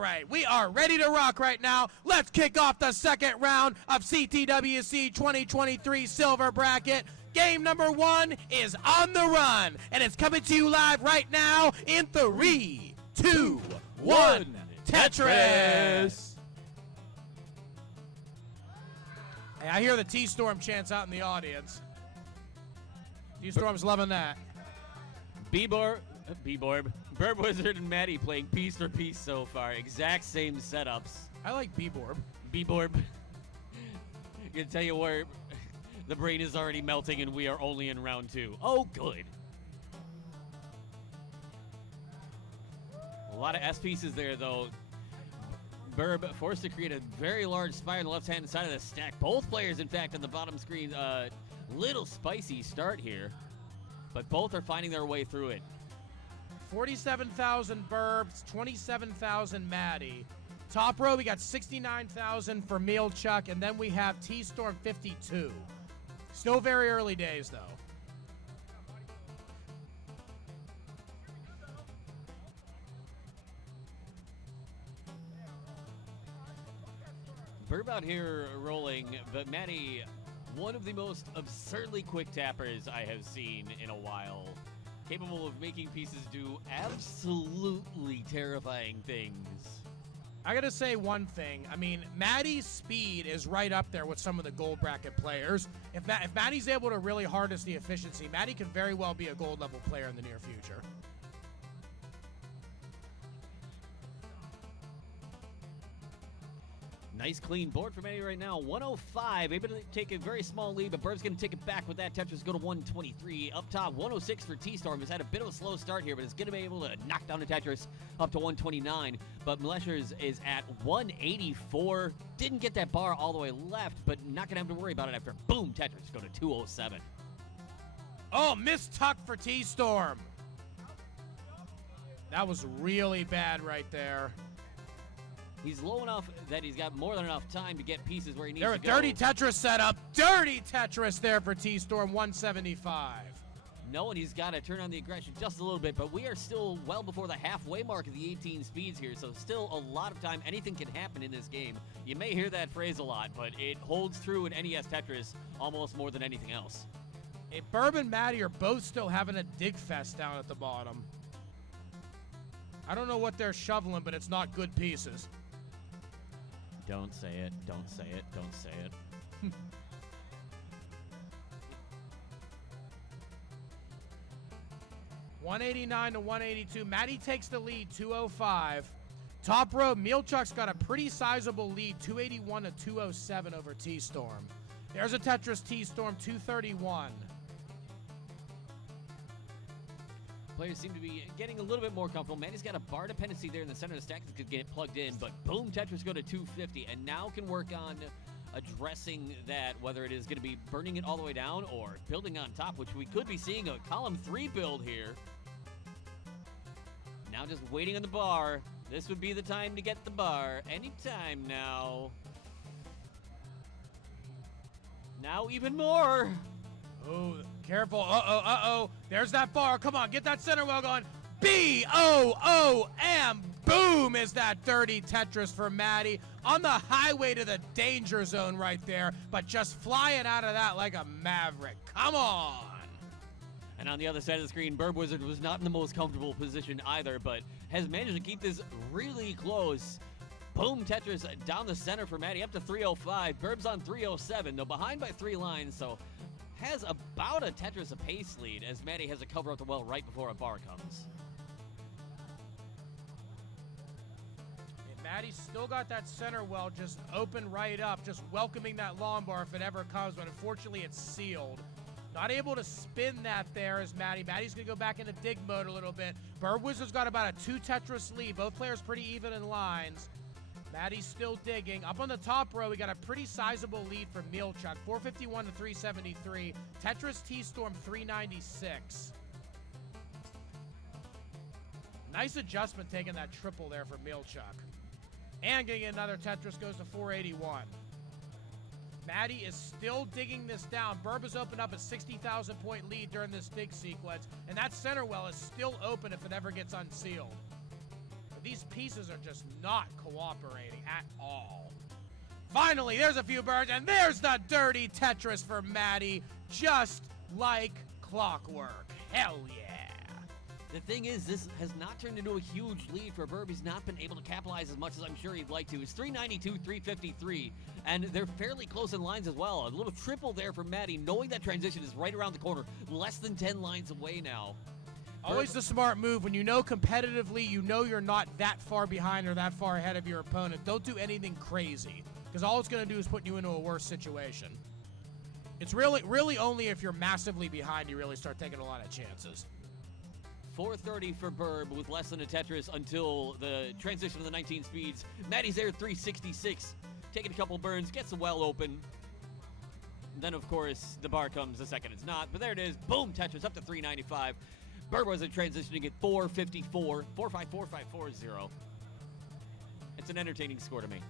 Right, we are ready to rock right now. Let's kick off the second round of CTWC 2023 Silver Bracket. Game number 1 is on the run, and it's coming to you live right now in 3, 2, 1, Tetris! Hey, I hear the Tstorm chants out in the audience. Tstorm's loving that. Birb, Wizard, and Maddy playing piece for piece so far. Exact same setups. I like Birb. Birb. I can tell you where the brain is already melting and we are only in round 2. Oh, good. A lot of S pieces there, though. Birb forced to create a very large spire on the left-hand side of the stack. Both players, in fact, on the bottom screen, little spicy start here. But both are finding their way through it. 47,000 Birbs, 27,000 Maddy. Top row, we got 69,000 for Mleczarz, and then we have Tstorm 52. Still very early days, though. Birb out here rolling, but Maddy, one of the most absurdly quick tappers I have seen in a while. Capable of making pieces do absolutely terrifying things. I gotta say one thing. I mean, Maddy's speed is right up there with some of the gold bracket players. If Maddy's able to really harness the efficiency, Maddy could very well be a gold level player in the near future. Nice clean board for Maddy right now. 105, able to take a very small lead, but Birb's going to take it back with that. Tetris go to 123. Up top, 106 for Tstorm. Has had a bit of a slow start here, but is going to be able to knock down the Tetris up to 129. But Mleczarz is at 184. Didn't get that bar all the way left, but not going to have to worry about it after boom, Tetris go to 207. Oh, missed tuck for Tstorm. That was really bad right there. He's low enough that he's got more than enough time to get pieces where he needs to go. Dirty Tetris setup. Dirty Tetris there for Tstorm, 175. Knowing he's got to turn on the aggression just a little bit, but we are still well before the halfway mark of the 18 speeds here, so still a lot of time. Anything can happen in this game. You may hear that phrase a lot, but it holds true in NES Tetris almost more than anything else. Hey, Birb and Maddy are both still having a dig fest down at the bottom. I don't know what they're shoveling, but it's not good pieces. Don't say it, don't say it, don't say it. 189 to 182. Maddy takes the lead, 205. Top row, Mleczarz got a pretty sizable lead, 281 to 207 over Tstorm. There's a Tetris Tstorm, 231. Players seem to be getting a little bit more comfortable. Maddy's got a bar dependency there in the center of the stack that could get plugged in, but boom, Tetris go to 250, and now can work on addressing that, whether it is going to be burning it all the way down or building on top, which we could be seeing a column 3 build here. Now just waiting on the bar. This would be the time to get the bar. Anytime now. Now even more. Oh, careful. Uh-oh. There's that bar. Come on, get that center well going. B-O-O-M. Boom is that dirty Tetris for Maddy. On the highway to the danger zone right there, but just flying out of that like a maverick. Come on. And on the other side of the screen, Birb Wizard was not in the most comfortable position either, but has managed to keep this really close. Boom, Tetris down the center for Maddy, up to 305. Birb's on 307, though behind by 3 lines, so has about a Tetris apace lead as Maddy has to cover up the well right before a bar comes. And Maddy's still got that center well just open right up, just welcoming that long bar if it ever comes, but unfortunately it's sealed. Not able to spin that there as Maddy. Maddy's going to go back into dig mode a little bit. Birb Wizard's got about a 2 Tetris lead. Both players pretty even in lines. Maddy's still digging. Up on the top row, we got a pretty sizable lead from Mleczarz, 451 to 373. Tetris Tstorm, 396. Nice adjustment taking that triple there for Mleczarz. And getting another Tetris goes to 481. Maddy is still digging this down. Birb has opened up a 60,000 point lead during this dig sequence, and that center well is still open if it ever gets unsealed. these pieces are just not cooperating at all. Finally, there's a few burns, and there's the dirty Tetris for Maddy, just like clockwork. Hell yeah. The thing is, this has not turned into a huge lead for Birb. He's not been able to capitalize as much as I'm sure he'd like to. It's 392, 353, and they're fairly close in lines as well. A little triple there for Maddy, knowing that transition is right around the corner, less than 10 lines away now. Always the smart move. When you know competitively, you know you're not that far behind or that far ahead of your opponent. Don't do anything crazy, because all it's going to do is put you into a worse situation. It's really only if you're massively behind you really start taking a lot of chances. 430 for Birb with less than a Tetris until the transition of the 19 speeds. Maddy's there 366, taking a couple burns, gets the well open. And then, of course, the bar comes the second it's not. But there it is. Boom, Tetris up to 395. Birb wasn't transitioning at 454. 454, It's an entertaining score to me.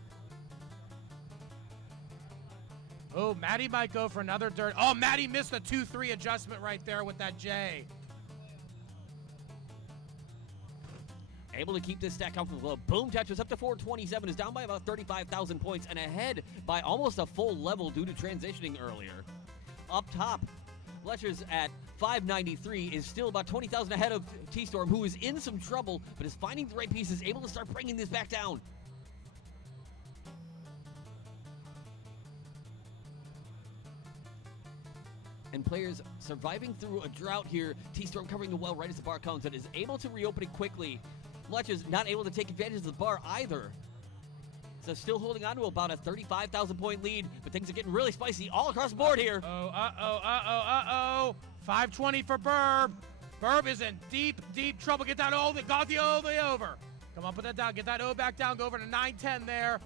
Oh, Maddy might go for another dirt. Oh, Maddy missed a 2-3 adjustment right there with that J. Able to keep this stack comfortable. Boom, Tetris up to 427, is down by about 35,000 points and ahead by almost a full level due to transitioning earlier. Up top, Mleczarz at 593 is still about 20,000 ahead of Tstorm, who is in some trouble, but is finding the right pieces, able to start bringing this back down. And players surviving through a drought here. Tstorm covering the well right as the bar comes and is able to reopen it quickly. Mleczarz not able to take advantage of the bar either. So still holding on to about a 35,000 point lead, but things are getting really spicy all across the board here. 520 for Birb. Birb is in deep trouble. Get that O, got the over. Come on, put that down. Get that O back down. Go over to 910 there.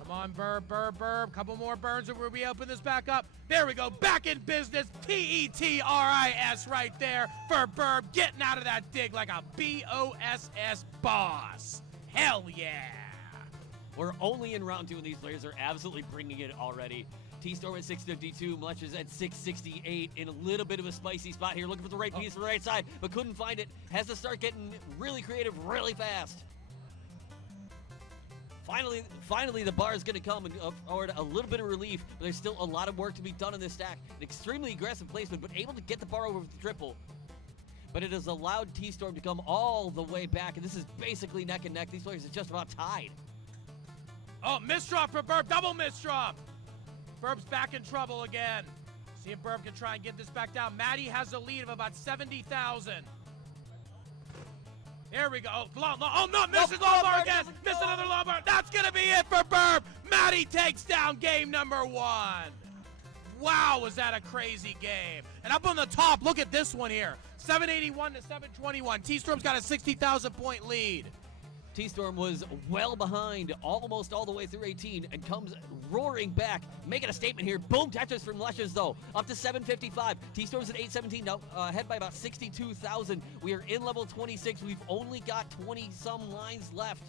Come on, Birb. Couple more burns and we'll reopen this back up. There we go. Back in business. Tetris right there for Birb. Getting out of that dig like a BOSS boss. Hell yeah. We're only in round two and these players are absolutely bringing it already. Tstorm at 652, Mleczarz at 668 in a little bit of a spicy spot here. Looking for the right piece for the right side, but couldn't find it. Has to start getting really creative really fast. Finally, the bar is going to come and afford a little bit of relief, but there's still a lot of work to be done in this stack. An extremely aggressive placement, but able to get the bar over with the triple. But it has allowed Tstorm to come all the way back, and this is basically neck and neck. These players are just about tied. Oh, misdrop for Birb, double misdrop. Birb's back in trouble again. See if Birb can try and get this back down. Maddy has a lead of about 70,000. There we go. Oh, no, misses long bar again. Missed another long bar. That's going to be it for Birb. Maddy takes down game number 1. Wow, was that a crazy game. And up on the top, look at this one here. 781 to 721. Tstorm's got a 60,000 point lead. Tstorm was well behind almost all the way through 18 and comes roaring back, making a statement here. Boom, Tetris from Mleczarz though, up to 755. Tstorm's at 817, now ahead by about 62,000. We are in level 26. We've only got 20-some lines left.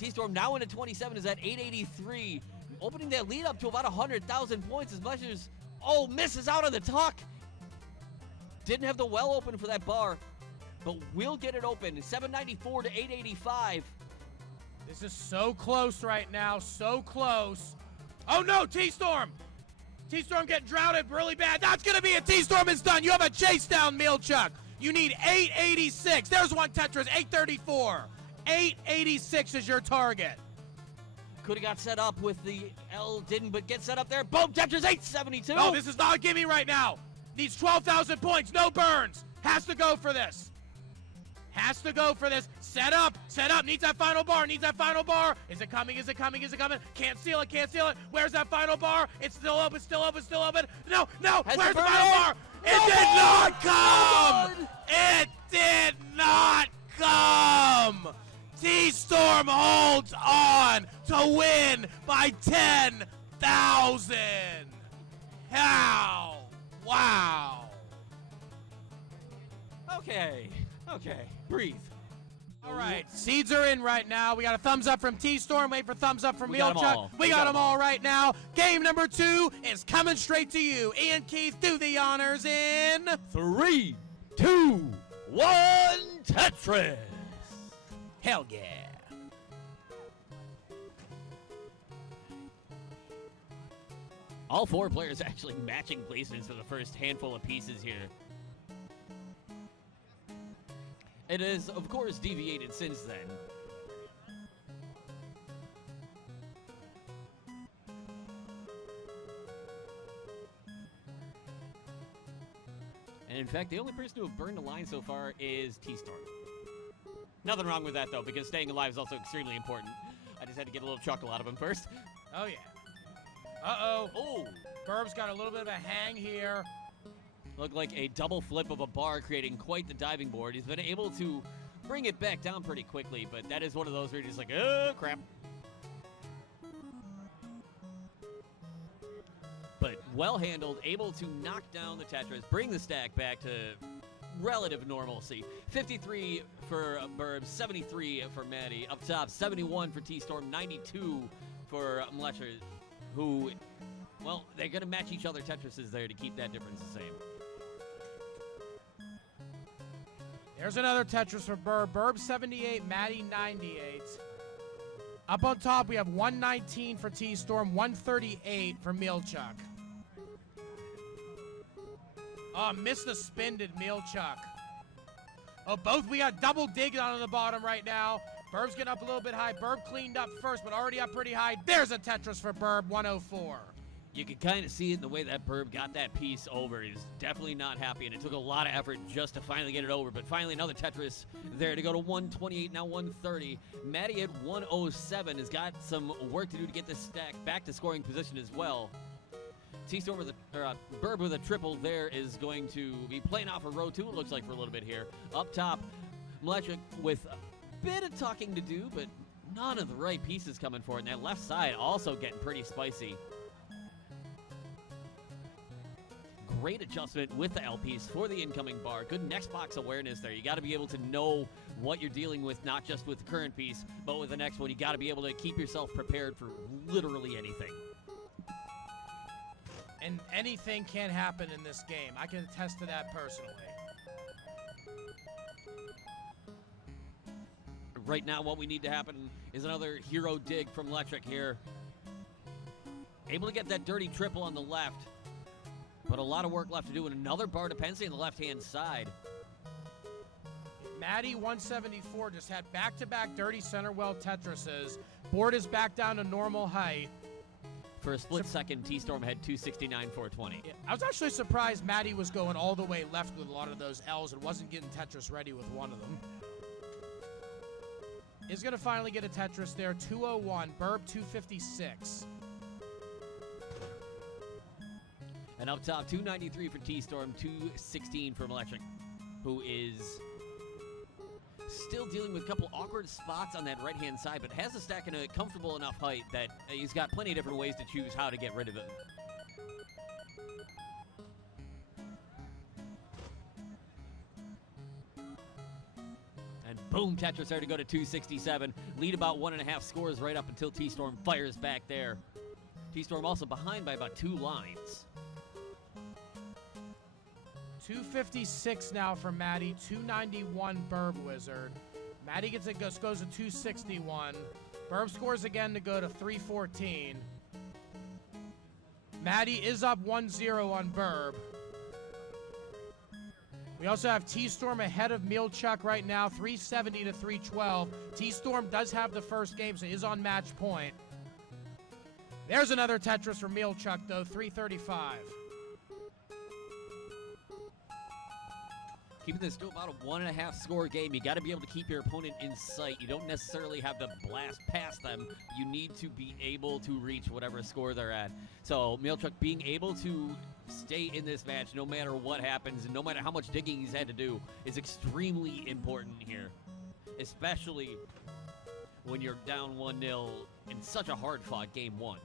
Tstorm now into 27 is at 883, opening that lead up to about 100,000 points as Mleczarz, misses out on the tuck. Didn't have the well open for that bar, but we'll get it open. 794 to 885. This is so close right now, so close. Oh no, Tstorm! Tstorm getting droughted really bad. That's gonna be it. Tstorm is done. You have a chase down, Mleczarz. You need 886. There's one Tetris, 834. 886 is your target. Could have got set up with the L, didn't, but get set up there. Boom, Tetris 872. No, this is not a gimme right now. Needs 12,000 points, no burns. Has to go for this. Set up. Needs that final bar. Is it coming? Can't seal it. Where's that final bar? It's still open. No. Where's the final bar? It did not come. Tstorm holds on to win by 10,000. How? Wow. Okay, breathe. All right, seeds are in right now. We got a thumbs up from Tstorm. Wait for thumbs up from Mleczarz. We got them all right now. Game number 2 is coming straight to you. Iankeith, do the honors in 3, 2, 1, Tetris. Hell yeah. All 4 players actually matching placements for the first handful of pieces here. It has, of course, deviated since then. And in fact, the only person who have burned a line so far is Tstorm. Nothing wrong with that, though, because staying alive is also extremely important. I just had to get a little chuckle out of him first. Oh, yeah. Uh-oh. Oh! Birb's got a little bit of a hang here. Looked like a double flip of a bar, creating quite the diving board. He's been able to bring it back down pretty quickly, but that is one of those where you're just like, oh, crap. But well handled, able to knock down the Tetris, bring the stack back to relative normalcy. 53 for Birb, 73 for Maddy. Up top, 71 for Tstorm, 92 for Mleczarz, who, well, they're going to match each other Tetrises there to keep that difference the same. There's another Tetris for Birb. Birb 78, Maddy 98. Up on top, we have 119 for Tstorm, 138 for Mleczarz. Oh, missed the spin, did Mleczarz. Oh, both, we got double dig on the bottom right now. Birb's getting up a little bit high. Birb cleaned up first, but already up pretty high. There's a Tetris for Birb, 104. You can kind of see it in the way that Birb got that piece over. He's definitely not happy, and it took a lot of effort just to finally get it over. But finally, another Tetris there to go to 128, now 130. Maddy at 107 has got some work to do to get this stack back to scoring position as well. Tstorm with Birb with a triple there is going to be playing off a row 2, it looks like, for a little bit here. Up top, Mleczarz with a bit of talking to do, but none of the right pieces coming for it. And that left side also getting pretty spicy. Great adjustment with the L piece for the incoming bar. Good next box awareness there. You got to be able to know what you're dealing with, not just with the current piece, but with the next one. You got to be able to keep yourself prepared for literally anything. And anything can happen in this game. I can attest to that personally. Right now, what we need to happen is another hero dig from Mleczarz here. Able to get that dirty triple on the left, but a lot of work left to do, and another bar dependency on the left-hand side. Maddy 174 just had back-to-back dirty center well Tetrises. Board is back down to normal height. For a split second, Tstorm had 269, 420. Yeah, I was actually surprised Maddy was going all the way left with a lot of those L's and wasn't getting Tetris ready with one of them. Is going to finally get a Tetris there. 201, Birb 256. And up top, 293 for Tstorm, 216 for Mleczarz, who is still dealing with a couple awkward spots on that right-hand side, but has the stack in a comfortable enough height that he's got plenty of different ways to choose how to get rid of it. And boom, Tetris there to go to 267. Lead about 1.5 scores right up until Tstorm fires back there. Tstorm also behind by about 2 lines. 256 now for Maddy, 291 Birb Wizard. Maddy goes to 261. Birb scores again to go to 314. Maddy is up 1-0 on Birb. We also have Tstorm ahead of Mleczarz right now, 370 to 312. Tstorm does have the first game, so is on match point. There's another Tetris for Mleczarz, though, 335. Keeping this to about a 1.5 score game, you got to be able to keep your opponent in sight. You don't necessarily have to blast past them. You need to be able to reach whatever score they're at. So Mleczarz being able to stay in this match no matter what happens and no matter how much digging he's had to do is extremely important here, especially when you're down 1-0 in such a hard-fought game 1.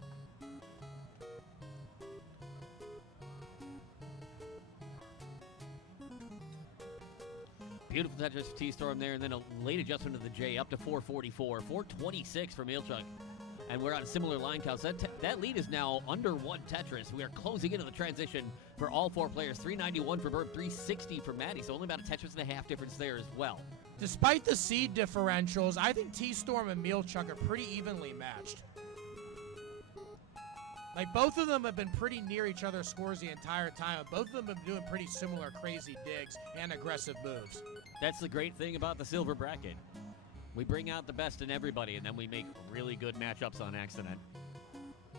Beautiful Tetris for Tstorm there, and then a late adjustment of the J up to 444. 426 for Mleczarz. And we're on similar line counts. That lead is now under 1 Tetris. We are closing into the transition for all 4 players. 391 for Birb, 360 for Maddy, so only about a Tetris and a half difference there as well. Despite the seed differentials, I think Tstorm and Mleczarz are pretty evenly matched. Like, both of them have been pretty near each other's scores the entire time. Both of them have been doing pretty similar crazy digs and aggressive moves. That's the great thing about the silver bracket. We bring out the best in everybody, and then we make really good matchups on accident.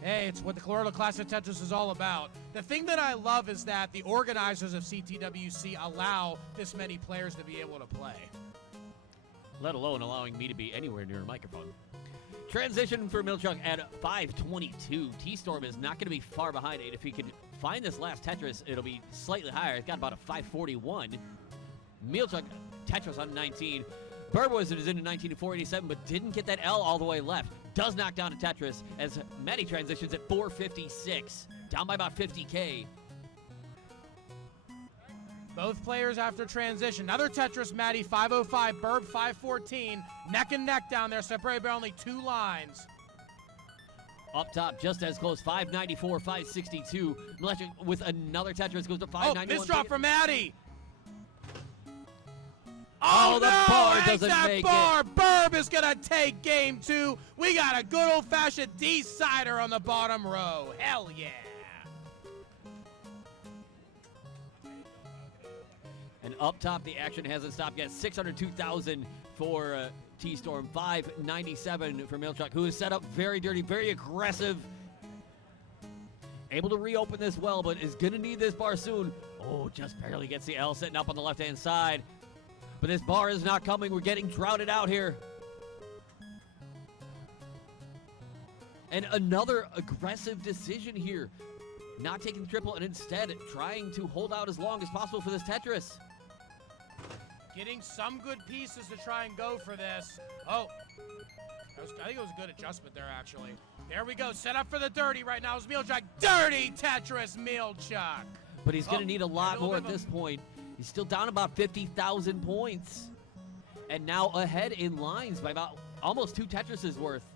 Hey, it's what the Colorado Classic Tetris is all about. The thing that I love is that the organizers of CTWC allow this many players to be able to play. Let alone allowing me to be anywhere near a microphone. Transition for Mleczarz at 522. Tstorm is not going to be far behind it. If he could find this last Tetris, it'll be slightly higher. It's got about a 541. Mleczarz, Tetris on 19. Birb was into 19 to 487, but didn't get that L all the way left. Does knock down a Tetris as Maddy transitions at 456. Down by about 50K. Both players after transition. Another Tetris, Maddy 505, Birb 514. Neck and neck down there, separated by only 2 lines. Up top, just as close, 594, 562. Mleczarz with another Tetris goes to 591. Oh, misdrop from Maddy. Oh, the no, bar doesn't that make bar. it. Birb is going to take game 2. We got a good old-fashioned decider on the bottom row. Hell yeah. And up top, the action hasn't stopped yet. 602,000 for Tstorm, 597 for Mleczarz, who is set up very dirty, very aggressive. Able to reopen this well, but is going to need this bar soon. Oh, just barely gets the L sitting up on the left-hand side. But this bar is not coming. We're getting droughted out here. And another aggressive decision here. Not taking the triple and instead trying to hold out as long as possible for this Tetris. Getting some good pieces to try and go for this. Oh, I think it was a good adjustment there, actually. There we go. Set up for the dirty right now is Mleczarz. Dirty Tetris, Mleczarz. But he's going to need a lot more at this point. He's still down about 50,000 points. And now ahead in lines by about almost 2 Tetrises worth.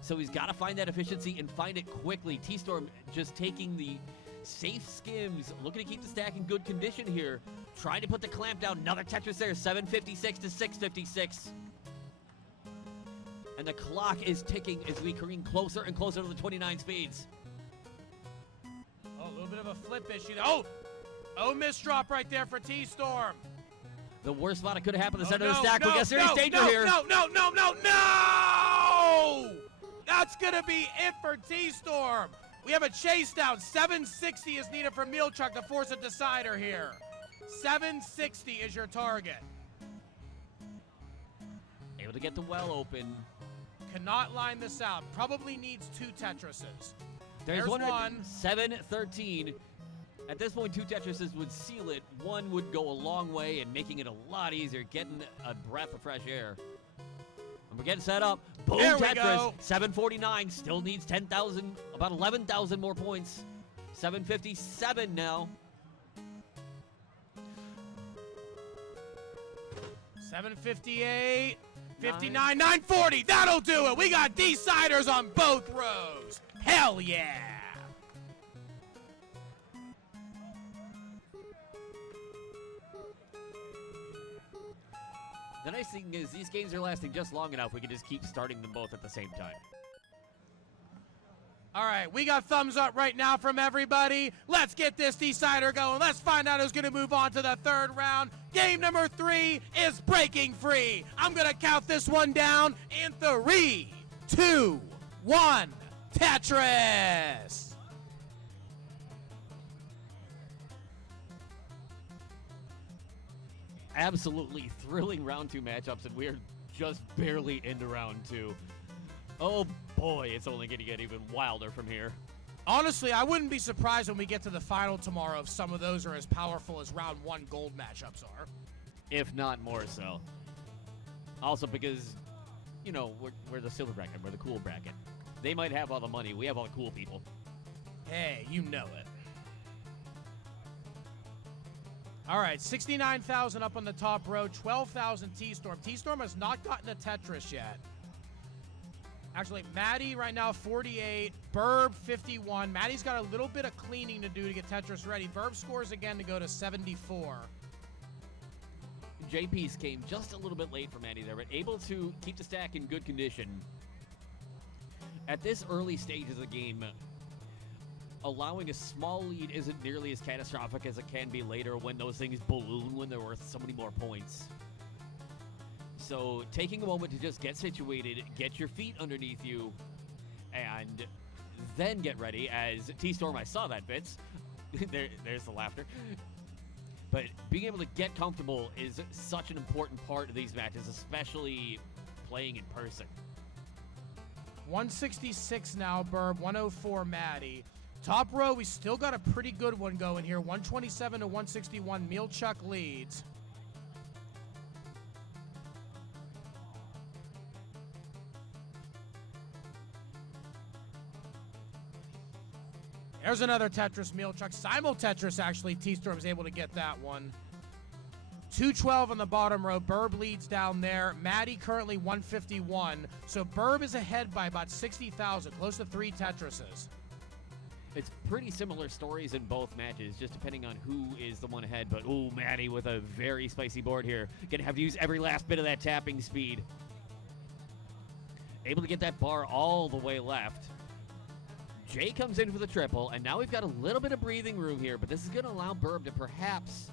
So he's got to find that efficiency and find it quickly. Tstorm just taking the safe skims, looking to keep the stack in good condition here. Trying to put the clamp down. Another Tetris there, 756 to 656. And the clock is ticking as we careen closer and closer to the 29 speeds. Oh, a little bit of a flip issue. Oh, misdrop right there for Tstorm. The worst spot that could have happened in the center of the stack. We got serious danger here. No! That's going to be it for Tstorm. We have a chase down. 760 is needed for Mleczarz to force a decider here. 760 is your target. Able to get the well open. Cannot line this out. Probably needs 2 Tetrises. There's one. 713. At this point, 2 Tetrises would seal it. One would go a long way and making it a lot easier, getting a breath of fresh air. And we're getting set up. Boom, there we Tetris. go. 749. Still needs 10,000, about 11,000 more points. 757 now. 758. 59. 940. That'll do it. We got deciders on both rows. Hell yeah. The nice thing is these games are lasting just long enough we can just keep starting them both at the same time. All right, we got thumbs up right now from everybody. Let's get this decider going. Let's find out who's going to move on to the 3rd round. Game number 3 is breaking free. I'm going to count this one down in 3, 2, 1. Tetris. Absolutely thrilling round 2 matchups, and we're just barely into round 2. Oh boy, it's only going to get even wilder from here. Honestly, I wouldn't be surprised when we get to the final tomorrow if some of those are as powerful as round 1 gold matchups are. If not more so. Also because, you know, we're the silver bracket, we're the cool bracket. They might have all the money, we have all the cool people. Hey, you know it. All right, 69,000 up on the top row, 12,000 Tstorm. Tstorm has not gotten a Tetris yet. Actually, Maddy right now 48, Birb 51. Maddy's got a little bit of cleaning to do to get Tetris ready. Birb scores again to go to 74. J-piece came just a little bit late for Maddy there, but able to keep the stack in good condition. At this early stage of the game, allowing a small lead isn't nearly as catastrophic as it can be later when those things balloon when they're worth so many more points. So taking a moment to just get situated, get your feet underneath you, and then get ready. As Tstorm, I saw that, Vince. There's the laughter. But being able to get comfortable is such an important part of these matches, especially playing in person. 166 now, Birb. 104, Maddy. Top row, we still got a pretty good one going here. 127 to 161, Mleczarz leads. There's another Tetris, Mleczarz. Simul Tetris, actually. Tstorm is able to get that one. 212 on the bottom row. Birb leads down there. Maddy currently 151. So Birb is ahead by about 60,000, close to 3 Tetrises. It's pretty similar stories in both matches, just depending on who is the one ahead. But, ooh, Maddy with a very spicy board here. Gonna have to use every last bit of that tapping speed. Able to get that bar all the way left. Jay comes in for the triple, and now we've got a little bit of breathing room here, but this is going to allow Birb to perhaps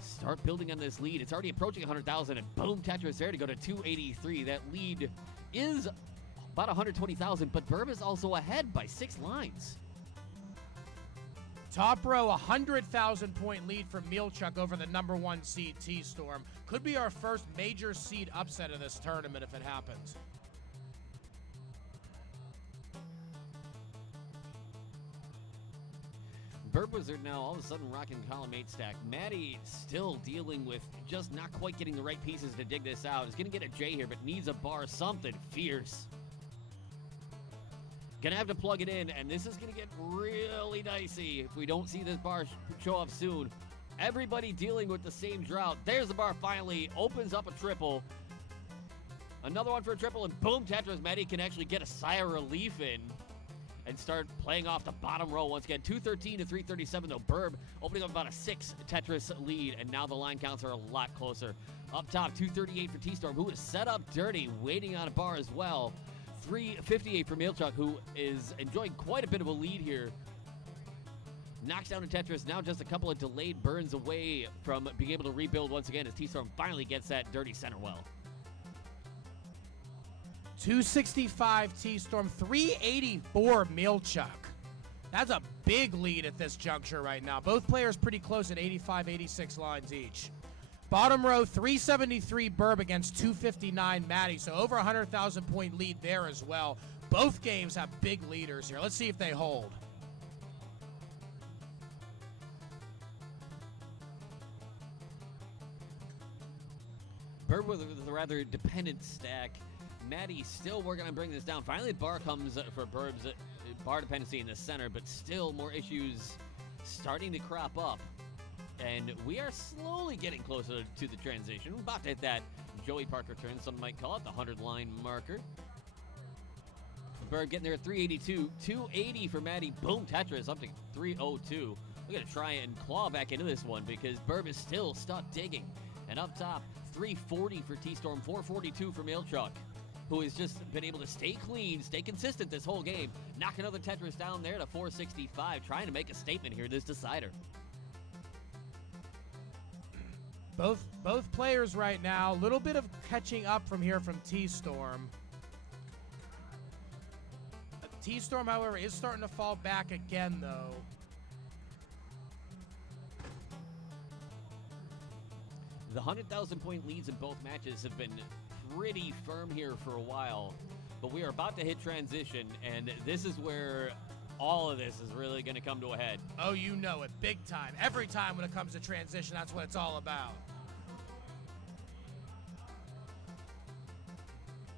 start building on this lead. It's already approaching 100,000, and boom, Tetris there to go to 283. That lead is about 120,000, but Birb is also ahead by 6 lines. Top row, 100,000 point lead for Mleczarz over the number 1 seed Tstorm. Could be our first major seed upset of this tournament if it happens. Birb Wizard now all of a sudden rocking column 8 stack. Maddy still dealing with just not quite getting the right pieces to dig this out. Is going to get a J here, but needs a bar, something fierce. Gonna have to plug it in, and this is gonna get really dicey if we don't see this bar show up soon. Everybody dealing with the same drought. There's the bar finally, opens up a triple. Another one for a triple, and boom, Tetris. Maddy can actually get a sigh of relief in and start playing off the bottom row once again. 213 to 337, though. Birb opening up about a 6 Tetris lead, and now the line counts are a lot closer. Up top, 238 for Tstorm, who is set up dirty, waiting on a bar as well. 358 for Mleczarz, who is enjoying quite a bit of a lead here. Knocks down a Tetris, now just a couple of delayed burns away from being able to rebuild once again as Tstorm finally gets that dirty center well. 265 Tstorm, 384 Mleczarz. That's a big lead at this juncture right now. Both players pretty close at 85, 86 lines each. Bottom row, 373 Birb against 259 Maddy, so over 100,000 point lead there as well. Both games have big leaders here. Let's see if they hold. Birb with a rather dependent stack. Maddy still working on bringing this down. Finally, the bar comes for Birb's bar dependency in the center, but still more issues starting to crop up. And we are slowly getting closer to the transition. We're about to hit that Joey Parker turn, some might call it, the 100-line marker. Birb getting there at 382. 280 for Maddy. Boom, Tetris up to 302. We're going to try and claw back into this one because Birb is still stuck digging. And up top, 340 for Tstorm, 442 for Mleczarz, who has just been able to stay clean, stay consistent this whole game. Knock another Tetris down there to 465, trying to make a statement here, this decider. Both players right now, a little bit of catching up from here from Tstorm. Tstorm, however, is starting to fall back again, though. The 100,000 point leads in both matches have been pretty firm here for a while, but we are about to hit transition, and this is where all of this is really going to come to a head. Oh, you know it, big time. Every time when it comes to transition, that's what it's all about.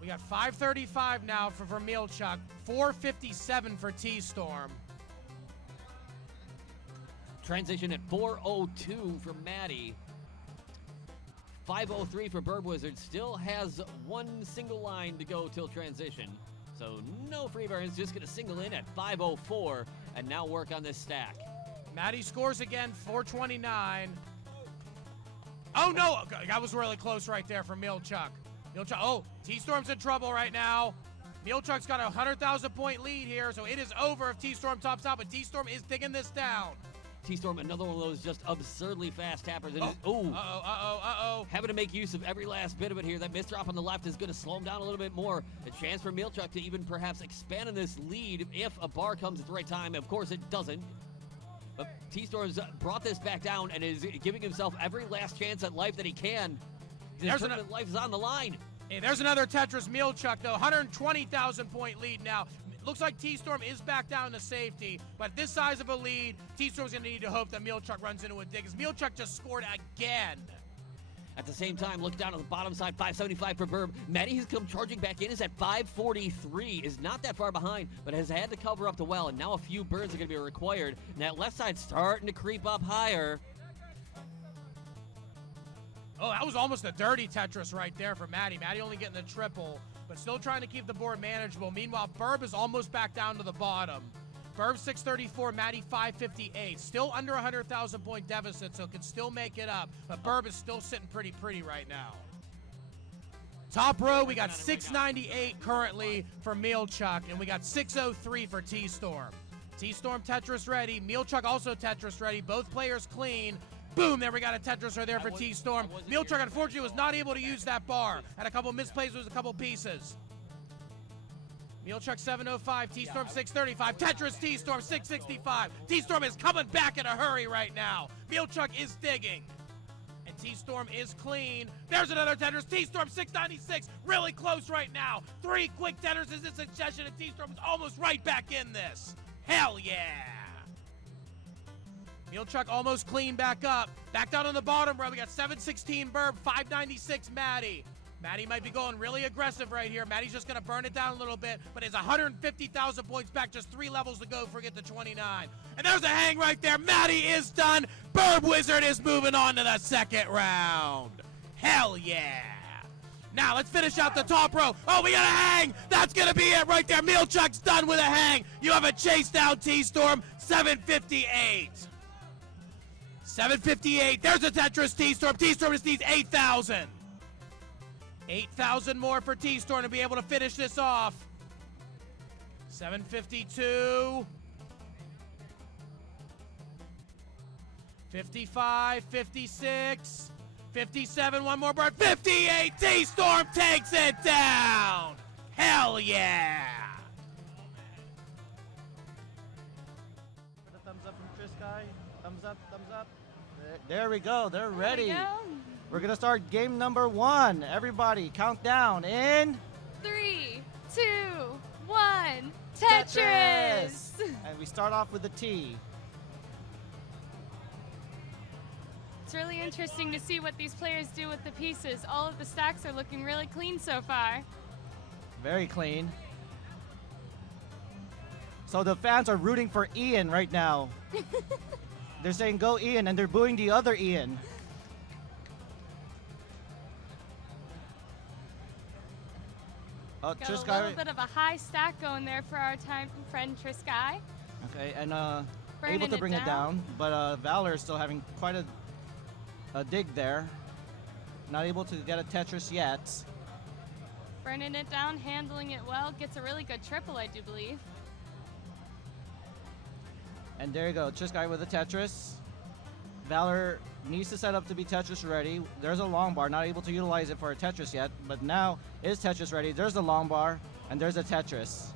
We got 535 now for Mleczarz, 457 for Tstorm. Transition at 402 for Maddy. 503 for Birb Wizard. Still has one single line to go till transition. So no free burns, just going to single in at 504 and now work on this stack. Maddy scores again, 429. Oh, no. That was really close right there for Mleczarz. Oh, Tstorm's in trouble right now. Mleczarz got a 100,000-point lead here, so it is over if Tstorm tops out, but Tstorm is digging this down. Tstorm, another one of those just absurdly fast tappers. Uh-oh. Having to make use of every last bit of it here. That misdrop on the left is going to slow him down a little bit more. A chance for Mleczarz to even perhaps expand on this lead if a bar comes at the right time. Of course, it doesn't. But Tstorm's brought this back down and is giving himself every last chance at life that he can. His tournament life is on the line. Hey, there's another Tetris Mleczarz, though. 120,000-point lead now. Looks like Tstorm is back down to safety, but this size of a lead, Tstorm's going to need to hope that Mleczarz runs into a dig, as Mleczarz just scored again. At the same time, look down on the bottom side, 575 for Birb. Maddy has come charging back in, is at 543, is not that far behind, but has had to cover up the well, and now a few burns are going to be required. And that left side starting to creep up higher. Oh, that was almost a dirty Tetris right there for Maddy. Maddy only getting the triple, but still trying to keep the board manageable. Meanwhile, Birb is almost back down to the bottom. Birb 634, Maddy 558. Still under 100,000-point deficit, so can still make it up. But Birb is still sitting pretty right now. Top row, we got 698 currently for Mleczarz, and we got 603 for Tstorm. Tstorm Tetris ready. Mleczarz also Tetris ready. Both players clean. Boom, there we got a Tetris right there for Tstorm. Mleczarz, unfortunately, was not able to use that bar. Had a couple misplays, was a couple pieces. Mleczarz 705, Tstorm 635, Tetris Tstorm 665. Tstorm is coming back in a hurry right now. Mleczarz is digging. And Tstorm is clean. There's another Tetris, Tstorm 696, really close right now. 3 quick Tetrises in succession, and Tstorm is almost right back in this. Hell yeah. Mleczarz almost clean back up. Back down on the bottom row, we got 716 Birb, 596 Maddy. Maddy might be going really aggressive right here. Maddy's just going to burn it down a little bit, but it's 150,000 points back, just 3 levels to go, forget the 29. And there's a hang right there. Maddy is done. Birb Wizard is moving on to the second round. Hell yeah. Now let's finish out the top row. Oh, we got a hang. That's going to be it right there. Mleczarz done with a hang. You have a chase down Tstorm, 758. 758. There's a Tetris Tstorm. Tstorm just needs 8,000. 8,000 more for Tstorm to be able to finish this off. 752. 55, 56, 57, one more bird. 58, Tstorm takes it down. Hell yeah. For the thumbs up from Triskai. Thumbs up, thumbs up. There we go. They're ready. We're going to start game number 1. Everybody, count down in 3, 2, 1. Tetris! And we start off with the T. It's really interesting to see what these players do with the pieces. All of the stacks are looking really clean so far. Very clean. So the fans are rooting for Ian right now. They're saying go Ian, and they're booing the other Ian. Got a little bit of a high stack going there for our time friend Triskai. Okay, and able to bring it down, but Valor is still having quite a dig there. Not able to get a Tetris yet. Burning it down, handling it well, gets a really good triple, I do believe. And there you go, Triskai with a Tetris. Valor needs to set up to be Tetris ready. There's a long bar, not able to utilize it for a Tetris yet, but now is Tetris ready. There's a long bar, and there's a Tetris.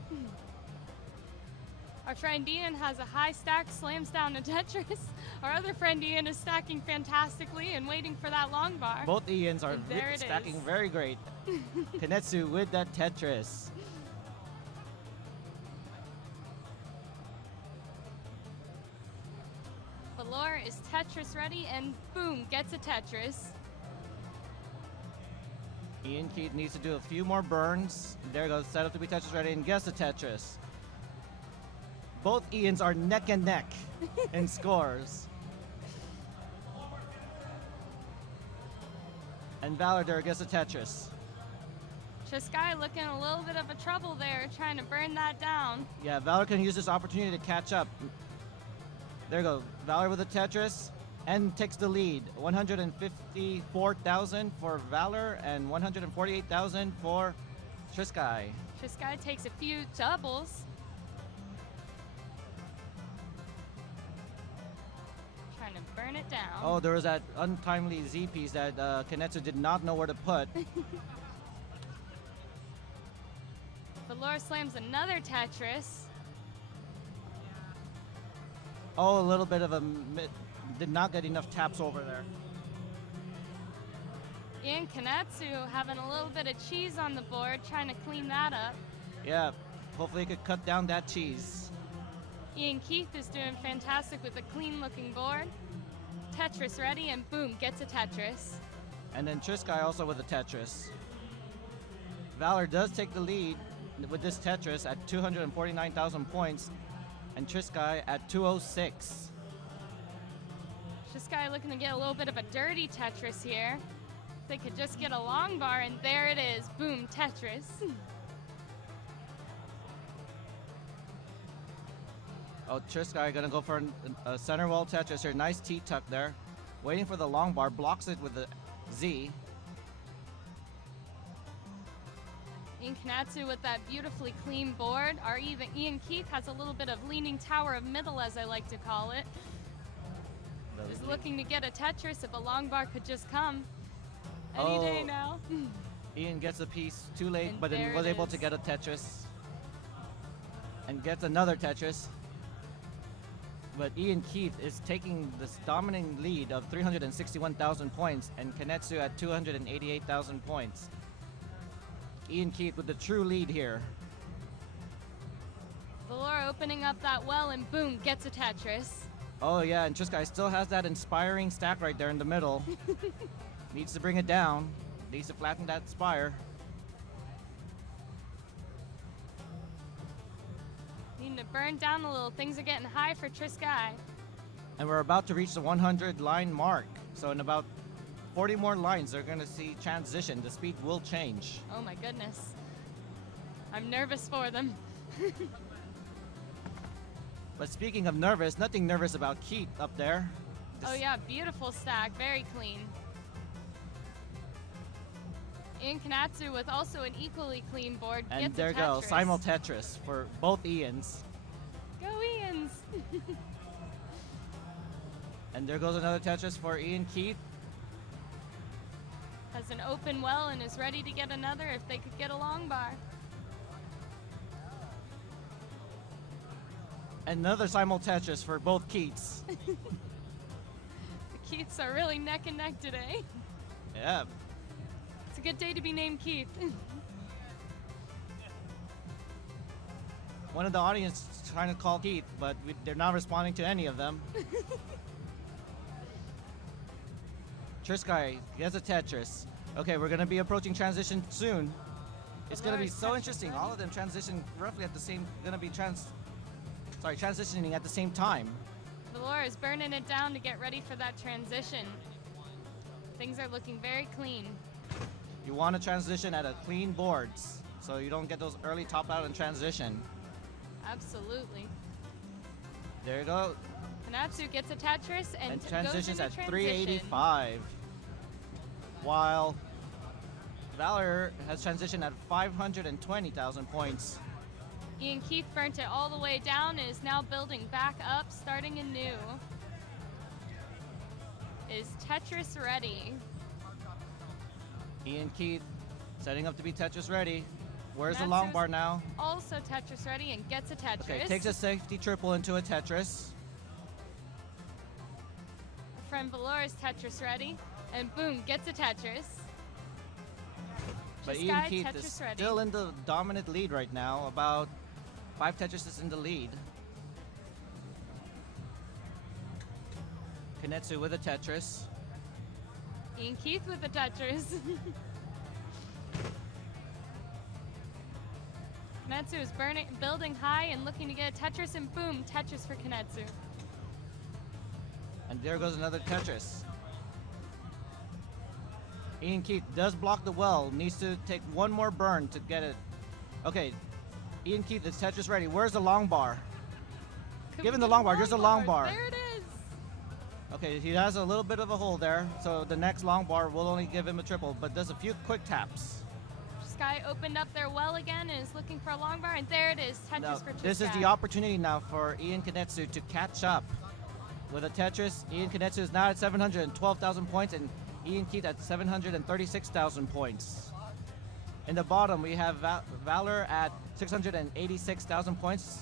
Our friend Ian has a high stack, slams down a Tetris. Our other friend Ian is stacking fantastically and waiting for that long bar. Both Ians are stacking is. very great. Kanetsu with that Tetris. Valor is Tetris ready, and boom, gets a Tetris. Iankeith needs to do a few more burns. There goes, set up to be Tetris ready, and gets a Tetris. Both Ians are neck and neck in scores. And Valor there gets a Tetris. Triskai looking a little bit of a trouble there, trying to burn that down. Yeah, Valor can use this opportunity to catch up. There you go, Valor with a Tetris, and takes the lead. 154,000 for Valor and 148,000 for Triskai. Triskai takes a few doubles. Trying to burn it down. Oh, there was that untimely Z piece that Kanetsu did not know where to put. Valor slams another Tetris. Oh, a little bit of a did not get enough taps over there. Iankanetsu having a little bit of cheese on the board, trying to clean that up. Yeah, hopefully he could cut down that cheese. Iankeith is doing fantastic with a clean-looking board. Tetris ready, and boom, gets a Tetris. And then Triskai also with a Tetris. Valor does take the lead with this Tetris at 249,000 points, and Triskai at 206. Triskai looking to get a little bit of a dirty Tetris here. They could just get a long bar, and there it is. Boom, Tetris. Oh, Triskai gonna go for a center wall Tetris here. Nice T-tuck there. Waiting for the long bar, blocks it with the Z. Iankanetsu with that beautifully clean board. Or even Iankeith has a little bit of leaning tower of middle, as I like to call it. Is looking to get a Tetris if a long bar could just come. Any day now. Ian gets a piece too late, And but then there was it able is. to get a Tetris. And gets another Tetris. But Iankeith is taking this dominating lead of 361,000 points, and Kanetsu at 288,000 points. Iankeith with the true lead here. Valor opening up that well, and boom, gets a Tetris. Oh yeah, and Triskai still has that inspiring stack right there in the middle. Needs to bring it down. Needs to flatten that spire. Needing to burn down a little. Things are getting high for Triskai. And we're about to reach the 100 line mark. So in about 40 more lines, they're going to see transition. The speed will change. Oh my goodness. I'm nervous for them. But speaking of nervous, nothing nervous about Keith up there. Oh yeah, beautiful stack, very clean. Iankanetsu with also an equally clean board And gets there a go, Tetris. simul Tetris for both Ians. Go Ians! And there goes another Tetris for Iankeith. Has an open well and is ready to get another if they could get a long bar. Another simul Tetris for both Keiths. The Keiths are really neck and neck today. Yeah. It's a good day to be named Keith. One of the audience is trying to call Keith, but they're not responding to any of them. Triskai gets a Tetris. Okay, we're going to be approaching transition soon. It's going to be so interesting. All of them transition roughly at the same, transitioning at the same time. Valor is burning it down to get ready for that transition. Things are looking very clean. You want to transition at a clean boards, so you don't get those early top out and transition. Absolutely. There you go. Kanetsu gets a Tetris and transitions goes at into transition. 385. While Valor has transitioned at 520,000 points. Iankeith burnt it all the way down and is now building back up, starting anew. Is Tetris ready? Iankeith setting up to be Tetris ready. Where's the Kanetsu's long bar now? Also Tetris ready and gets a Tetris. Okay, takes a safety triple into a Tetris. Friend Valor is Tetris ready, and boom, gets a Tetris. But Triskai, Iankeith Tetris is ready. still in the dominant lead right now, about 5 Tetrises in the lead. Kanetsu with a Tetris. Iankeith with the Tetris. Kanetsu is building high and looking to get a Tetris, and boom, Tetris for Kanetsu. And there goes another Tetris. Iankeith does block the well. Needs to take one more burn to get it. Okay, Iankeith is Tetris ready. Where's the long bar? Given the long bar, there's a long bar. There it is. Okay, he has a little bit of a hole there, so the next long bar will only give him a triple, but does a few quick taps. Triskai opened up their well again and is looking for a long bar, and there it is. Tetris Now, for Triskai. this is the opportunity now for Iankanetsu to catch up with a Tetris. Iankanetsu is now at 712,000 points, and Iankeith at 736,000 points. In the bottom, we have Valor at 686,000 points,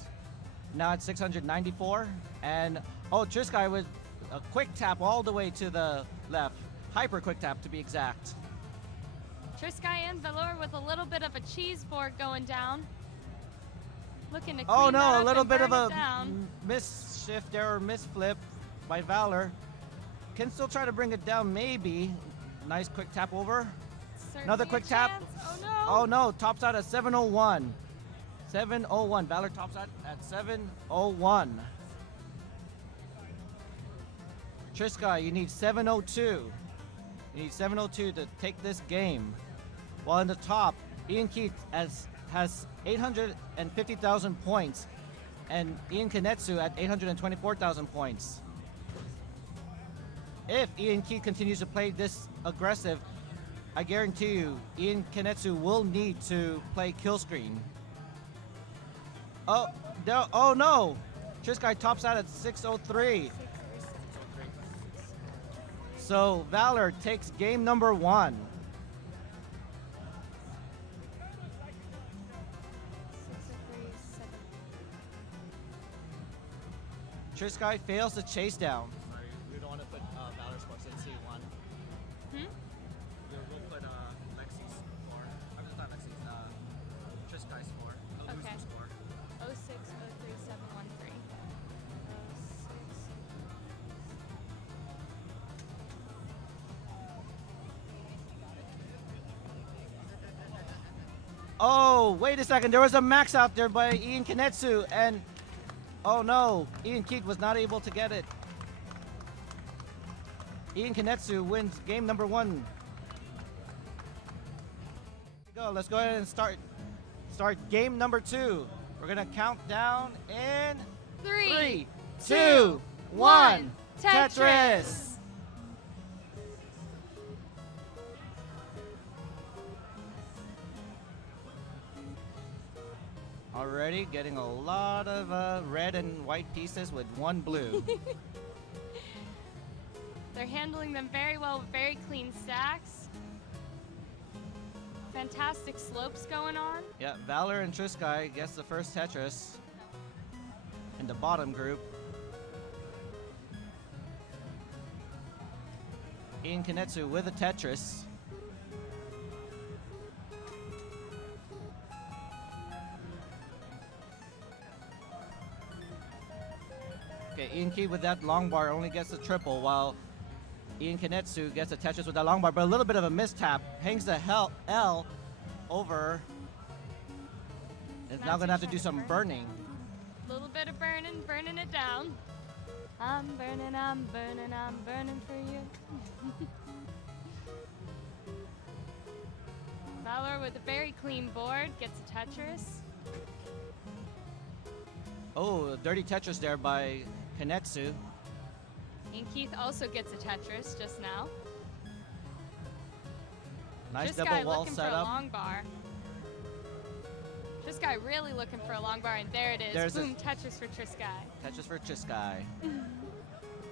now at 694, and Triskai with a quick tap all the way to the left, hyper quick tap to be exact. Triskai and Valor with a little bit of a cheese board going down. Looking to clean Oh that no, up a little and bit of burn a it down. misshift there or misflip by Valor. Can still try to bring it down maybe. Nice quick tap over. Certainly Another a quick tap. chance. Oh no. Oh no, tops out at 701. 701. Valor tops out at 701. Triskai, you need 702. You need 702 to take this game. While in the top, Iankeith has 850,000 points, and Iankanetsu at 824,000 points. If Iankeith continues to play this aggressive, I guarantee you, Iankanetsu will need to play kill screen. Oh no! Triskai tops out at 603. So Valor takes game number 1. Triskai fails the chase down. Sorry, we don't want to put Valor scores in C1. We'll put Lexi's score. I'm just not Lexi's, Triskai's score. A Okay. loser score. 0603713. Oh, wait a second. There was a max out there by Iankanetsu, and oh no, Iankeith was not able to get it. Iankanetsu wins game number 1. Let's go ahead and start game number 2. We're gonna count down in 3, 2, 1. Tetris! Already getting a lot of red and white pieces with 1 blue. They're handling them very well with very clean stacks. Fantastic slopes going on. Yeah, Valor and Triskai gets the first Tetris in the bottom group. Iankanetsu with a Tetris. Okay, Iankeith with that long bar only gets a triple, while Iankanetsu gets a Tetris with that long bar, but a little bit of a mistap. Hangs the L over. It's now going to have to do some burning. A little bit of burning it down. I'm burning for you. Valor with a very clean board gets a Tetris. Oh, a dirty Tetris there by Kanetsu. Iankeith also gets a Tetris just now. Nice Triskai double wall looking for a setup. long bar. Triskai really looking for a long bar, and there it is. There's Boom, Tetris for Triskai. Tetris for Triskai.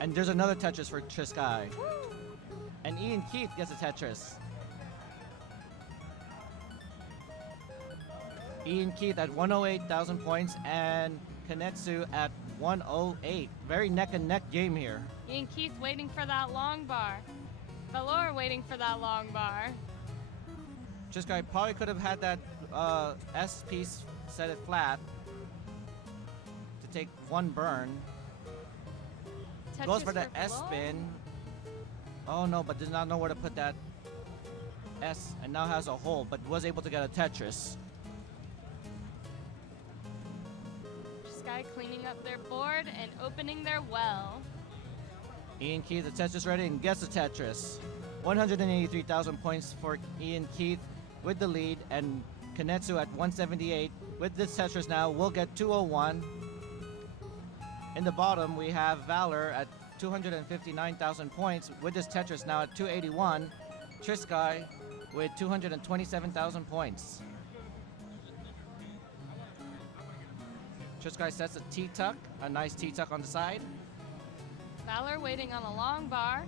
And there's another Tetris for Triskai. And Iankeith gets a Tetris. Iankeith at 108,000 points and Kanetsu at 108. Very neck and neck game here. Iankeith waiting for that long bar. Valor waiting for that long bar. Triskai probably could have had that S piece, set it flat to take 1 burn. Tetris Goes for the S Valor. spin. Oh no, but does not know where to put that S, and now has a hole, but was able to get a Tetris. Triskai cleaning up their board and opening their well. Iankeith, the Tetris ready and gets a Tetris. 183,000 points for Iankeith with the lead, and Kanetsu at 178. With this Tetris now, we'll get 201. In the bottom, we have Valor at 259,000 points. With this Tetris now at 281. Triskai with 227,000 points. Triskai sets a T-tuck, a nice T-tuck on the side. Valor waiting on a long bar.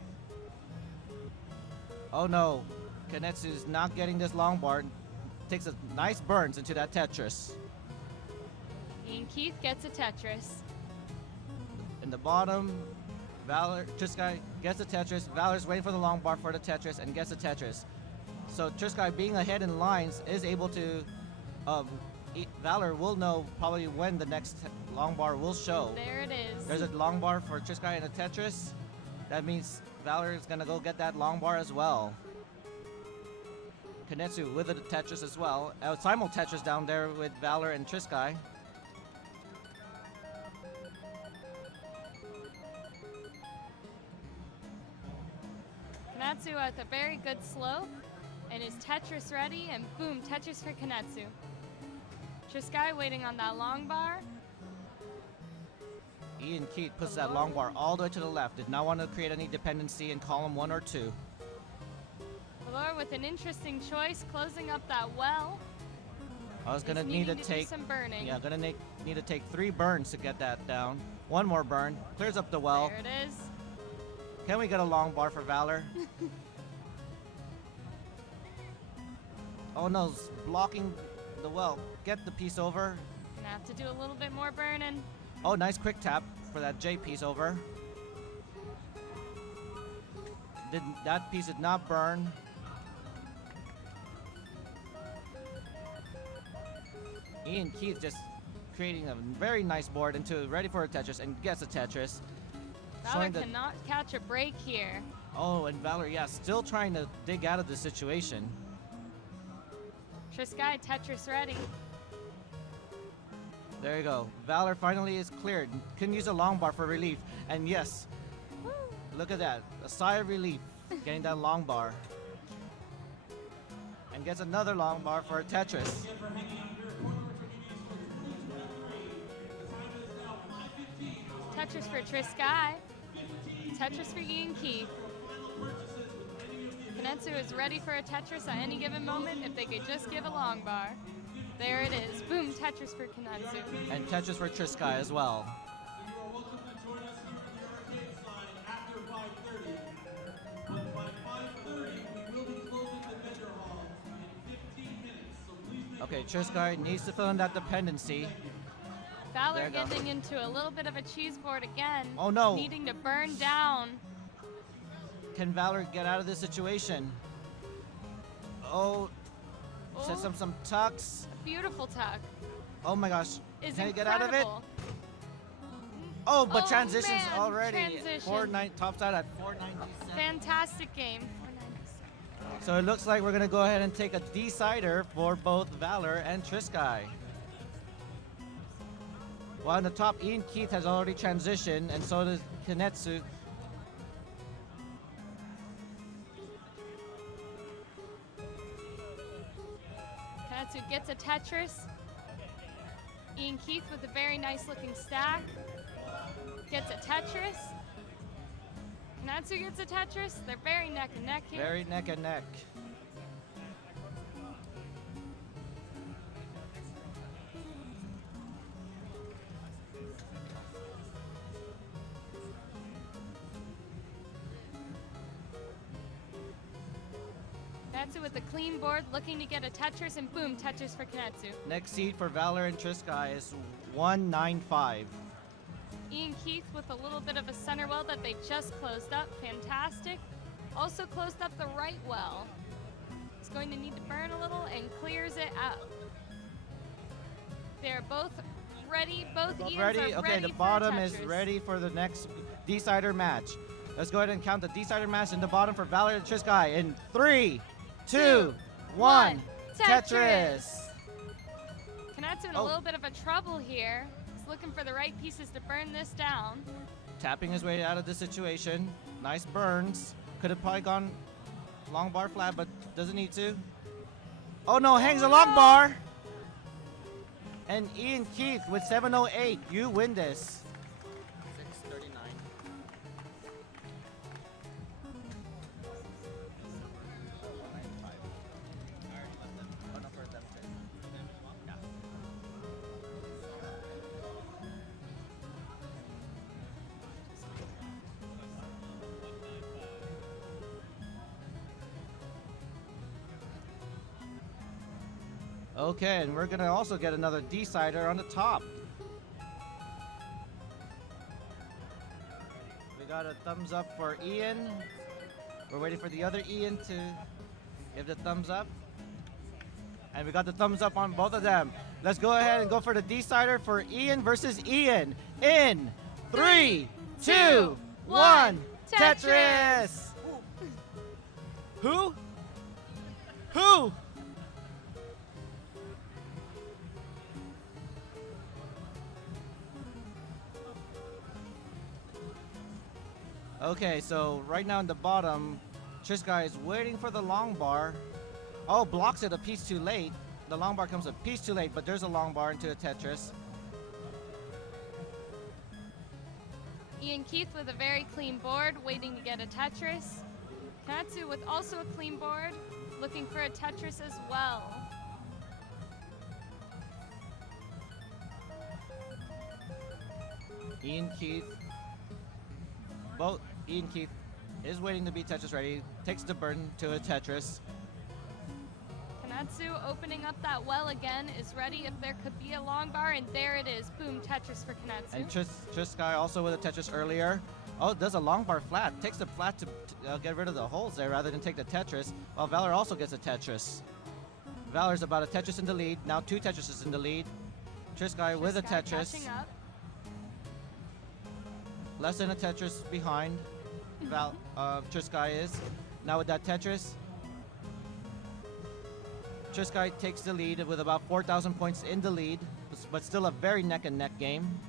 Oh no, Kanetsu's not getting this long bar. Takes a nice burns into that Tetris. Iankeith gets a Tetris. In the bottom, Triskai gets a Tetris. Valor's waiting for the long bar for the Tetris and gets a Tetris. So Triskai, being ahead in lines, is able to. Valor will know probably when the next long bar will show. There it is. There's a long bar for Triskai and a Tetris. That means Valor is gonna go get that long bar as well. Kanetsu with a Tetris as well. Simul Tetris down there with Valor and Triskai. Kanetsu at a very good slope, and is Tetris ready, and boom, Tetris for Kanetsu. Triskai waiting on that long bar. Iankeith puts that long bar all the way to the left. Did not want to create any dependency in column 1 or 2. Valor with an interesting choice, closing up that well. I was gonna He's need to needing take. do some burning. Yeah, gonna need to take 3 burns to get that down. 1 more burn clears up the well. There it is. Can we get a long bar for Valor? Oh no, it's blocking the well. Get the piece over. Gonna have to do a little bit more burning. Oh, nice quick tap for that J piece over. That piece did not burn. Iankeith just creating a very nice board into ready for a Tetris and gets a Tetris. Valor Showing that- cannot catch a break here. Oh, and Valor, yeah, still trying to dig out of the situation. Triskai, Tetris ready. There you go. Valor finally is cleared. Can use a long bar for relief. And yes, Woo. look at that. A sigh of relief getting that long bar. And gets another long bar for a Tetris. Tetris for Triskai. Tetris for Iankeith. Kanetsu is ready for a Tetris at any given moment if they could just give a long bar. There it is. Boom, Tetris for Kanetsu. And Tetris for Triskai as well. Okay, Triskai needs to fill in that dependency. Valor There you go. getting into a little bit of a cheese board again. Oh no! Needing to burn down. Can Valor get out of this situation? Oh, set some tucks. Beautiful tuck. Oh my gosh. Is Can he incredible. get out of it? Oh, but Oh, transitions man, already. transition. 490 tops out at 497. Fantastic game. 497. So it looks like we're gonna go ahead and take a decider for both Valor and Triskai. While on the top, Iankeith has already transitioned, and so does Kanetsu. Kanetsu gets a Tetris. Iankeith with a very nice looking stack. Gets a Tetris. Kanetsu gets a Tetris. They're very neck and neck here. Very neck and neck. Kanetsu with a clean board, looking to get a Tetris, and boom, Tetris for Kanetsu. Next seed for Valor and Triskai is 195. Iankeith with a little bit of a center well that they just closed up. Fantastic. Also closed up the right well. It's going to need to burn a little and clears it out. They're both ready. Both Ians Ready? are Okay, ready the for bottom is Tetris. ready for the next decider match. Let's go ahead and count the decider match in the bottom for Valor and Triskai in 3, 2, 1. Tetris. Kanetsu in Oh. a little bit of a trouble here. He's looking for the right pieces to burn this down. Tapping his way out of this situation. Nice burns. Could have probably gone long bar flat, but doesn't need to. Oh no, hangs a long bar. And Iankeith with 708. You win this. 639. Okay, and we're gonna also get another decider on the top. We got a thumbs up for Ian. We're waiting for the other Ian to give the thumbs up. And we got the thumbs up on both of them. Let's go ahead and go for the decider for Ian versus Ian. In 3, 2, 1, Tetris! Who? Who? Okay, so right now in the bottom, Triskai is waiting for the long bar. Oh, blocks it a piece too late. The long bar comes a piece too late, but there's a long bar into a Tetris. Iankeith with a very clean board, waiting to get a Tetris. Kanetsu with also a clean board, looking for a Tetris as well. Iankeith is waiting to be Tetris ready. Takes the burden to a Tetris. Kanetsu opening up that well again, is ready if there could be a long bar, and there it is. Boom, Tetris for Kanetsu. And Triskai also with a Tetris earlier. Oh, does a long bar flat. Takes the flat to get rid of the holes there rather than take the Tetris. While Valor also gets a Tetris. Valor's about a Tetris in the lead. Now 2 Tetrises in the lead. Triskai with a Tetris. Catching up. Less than a Tetris behind. Triskai is. Now with that Tetris. Triskai takes the lead with about 4,000 points in the lead, but still a very neck and neck game.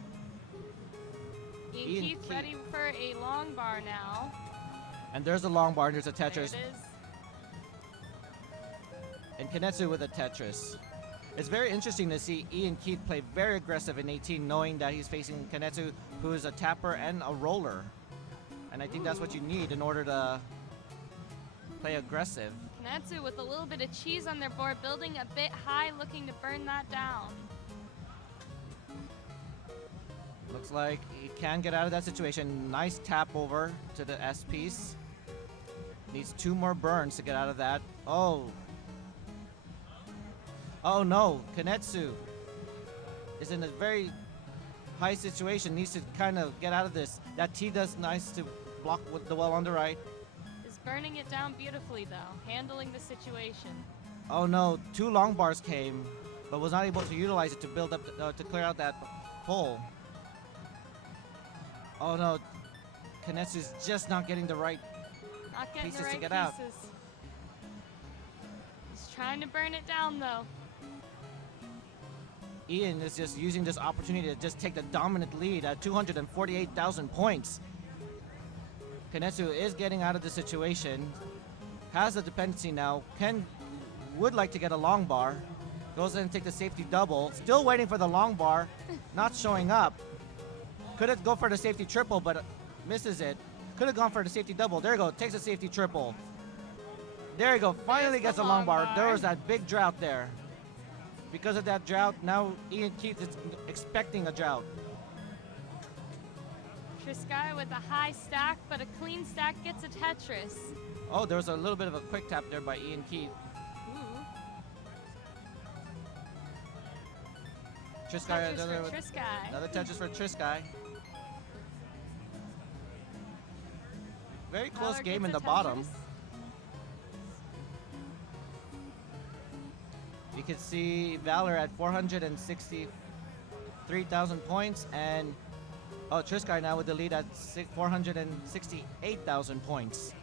Iankeith ready for a long bar now. And there's a long bar and there's a Tetris. There it is. And Kanetsu with a Tetris. It's very interesting to see Iankeith play very aggressive in 18, knowing that he's facing Kanetsu, who is a tapper and a roller. And I think that's what you need in order to play aggressive. Kanetsu with a little bit of cheese on their board, building a bit high, looking to burn that down. Looks like he can get out of that situation. Nice tap over to the S piece. Needs 2 more burns to get out of that. Oh. Oh no, Kanetsu is in a very high situation. Needs to kind of get out of this. That T does nice to block with the well on the right. Is burning it down beautifully though, handling the situation. Oh no, 2 long bars came, but was not able to utilize it to build up, to clear out that hole. Oh no, Kanetsu's just not getting the right Not getting pieces the right to get out. pieces. He's trying to burn it down though. Ian is just using this opportunity to just take the dominant lead at 248,000 points. Kanetsu is getting out of the situation, has a dependency now, would like to get a long bar, goes in and take the safety double, still waiting for the long bar, not showing up. Could have gone for the safety triple, but misses it. Could have gone for the safety double. There you go, takes a safety triple. There you go, finally gets a long bar. There was that big drought there. Because of that drought, now Iankeith is expecting a drought. Triskai with a high stack, but a clean stack gets a Tetris. Oh, there was a little bit of a quick tap there by Iankeith. Ooh. Triskai, Tetris for Triskai. another Tetris for Triskai. Very close Valor game in gets the a bottom. Tetris. You can see Valor at 463,000 points, and Triskai now with the lead at 468,000 points.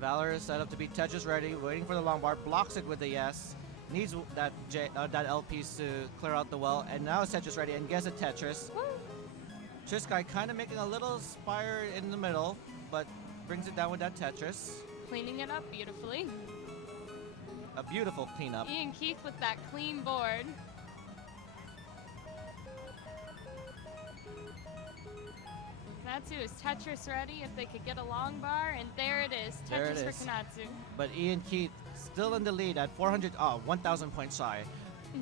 Valor is set up to be Tetris ready, waiting for the long bar, blocks it with the yes, needs that L piece to clear out the well, and now it's Tetris ready and gets a Tetris. Woo. Triskai kind of making a little spire in the middle, but brings it down with that Tetris. Cleaning it up beautifully. A beautiful cleanup. Iankeith with that clean board. Kanetsu is Tetris ready if they could get a long bar, and there it is. There it Tetris is. for Kanetsu. But Iankeith still in the lead at 1,000 points shy.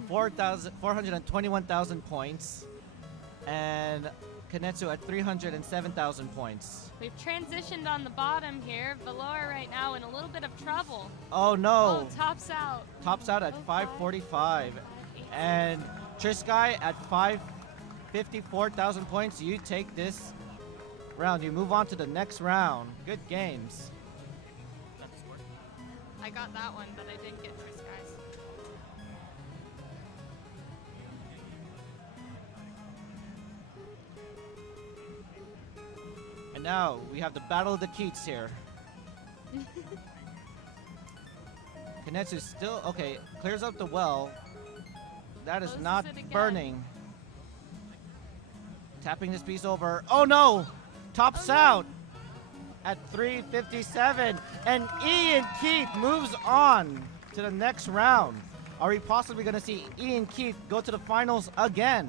421,000 points. And Iankanetsu at 307,000 points. We've transitioned on the bottom here. Valor right now in a little bit of trouble. Oh no! Oh, tops out. Tops out at 545. And Triskai at 554,000 points. You take this round. You move on to the next round. Good games. I got that one, but I didn't get Triskai's. And now we have the Battle of the Keats here. Kanetsu still, okay, clears up the well. That is Closes not it again. burning. Tapping this piece over. Oh no! Tops Oh, no. out at 357. And Iankeith moves on to the next round. Are we possibly going to see Iankeith go to the finals again?